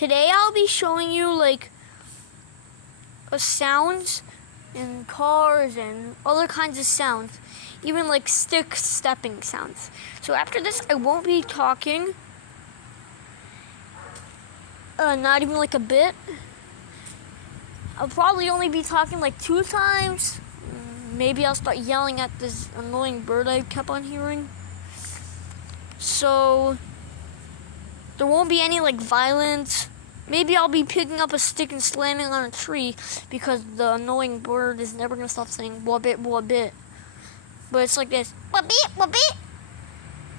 Today I'll be showing you like sounds and cars and other kinds of sounds, even like stick stepping sounds. So after this, I won't be talking, not even like a bit. I'll probably only be talking like 2 times. Maybe I'll start yelling at this annoying bird I kept on hearing. So there won't be any like violence. Maybe I'll be picking up a stick and slamming on a tree because the annoying bird is never gonna stop saying wabbit wabbit. But it's like this, wabbit wabbit,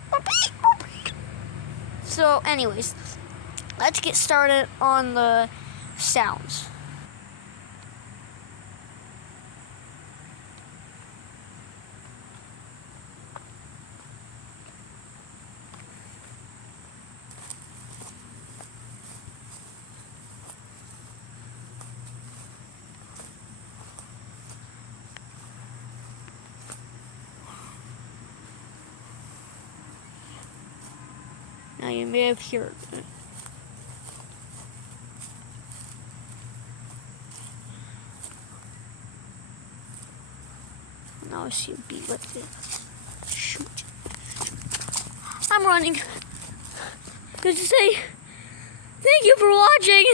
wabbit wabbit. So anyways, let's get started on the sounds. Now you may have heard it. Now I see a bee. Let's shoot. I'm running. Just to say, thank you for watching.